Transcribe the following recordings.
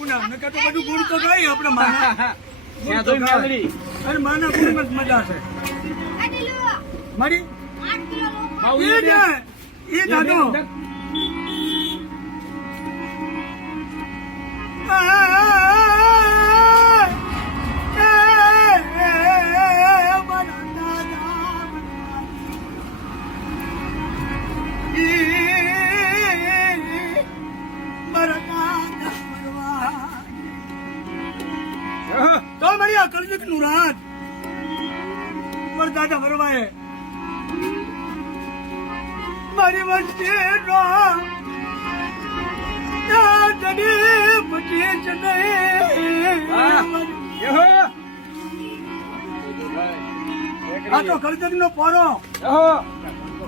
બાપુના નકર તો બધું ગુણ તો ગઈ આપણે માના ત્યાં તો મેલડી અને માના ગુણમાં જ મજા છે મારી એ જાય એ દાદો તો મારી આ કલયુગ નું રાત મારા દાદા ભરવાએ મારી વચ્ચે આ તો કલયુગ નો પોરો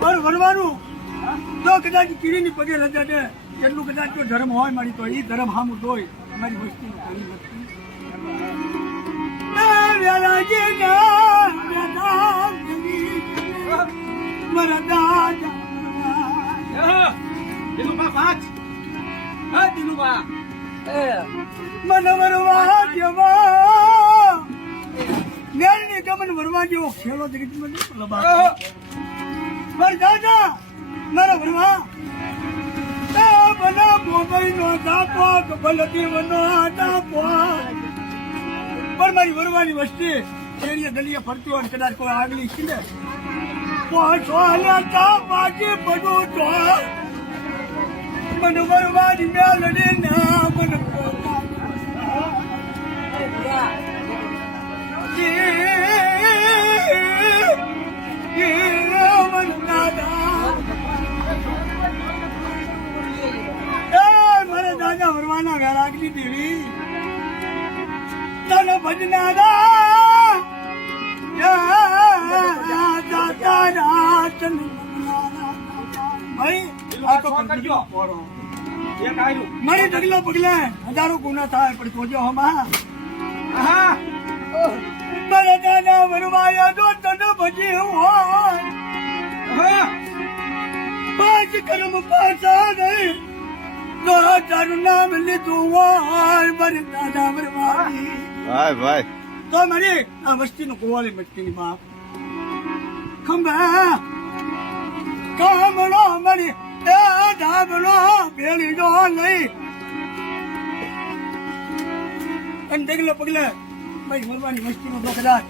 ભરવાનું જો કદાચ કીડી ની પગે રજા દે એટલું કદાચ જો ધર્મ હોય મારી તો એ ધર્મ હામું હોય મારી વસ્તી વરવા જેવો ખેલો દાદા મારા વરવા બના બોગઈ નો દાપો ભલે દેવનો દાપો પણ મારી વરવાની વસ્તી શેરીએ ગલીએ ફરતી હોય કદાચ કોઈ આગલી ખીલે બાજી બધું તો મને વરવાની મેલડી ના મને દાદા વરવાના ઘર આગલી દેવી તને ભજનારા મારી ડગલો પગલે હજારો ગુના થાય પણ જોજો હમા મારા દાદા વરવાયા જો તને ભજી હોય પાંચ કર્મ પાછા ગઈ તો તારું નામ લીધું હોય મારી દાદા વરવાઈ ભાઈ તો મારી આ વસ્તી નું કુવાલી મટકી ની માં ખંભા કામણો મારી એ ધાબણો ભેળી જો લઈ અને ડગલો પગલે ભાઈ વરવાની વસ્તી નો કદાચ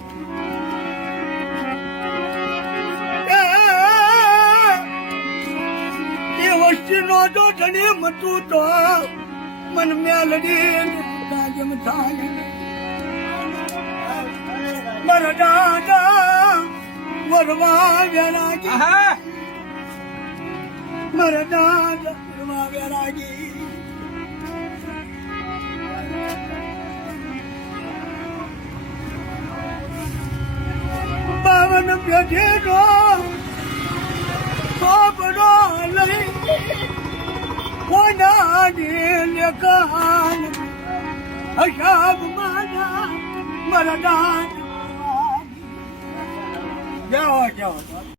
એ વસ્તી નો જો ધણી મતું તો મન મેલડી જેમ થાય મારા દાદા વરવા વેરાગી મારા દાદા વરવા વેરાગી બાવન પેઢીનો સોપડો લઈ કોના લેખાન હસાબ મારા દાદા જાઓ જાઓ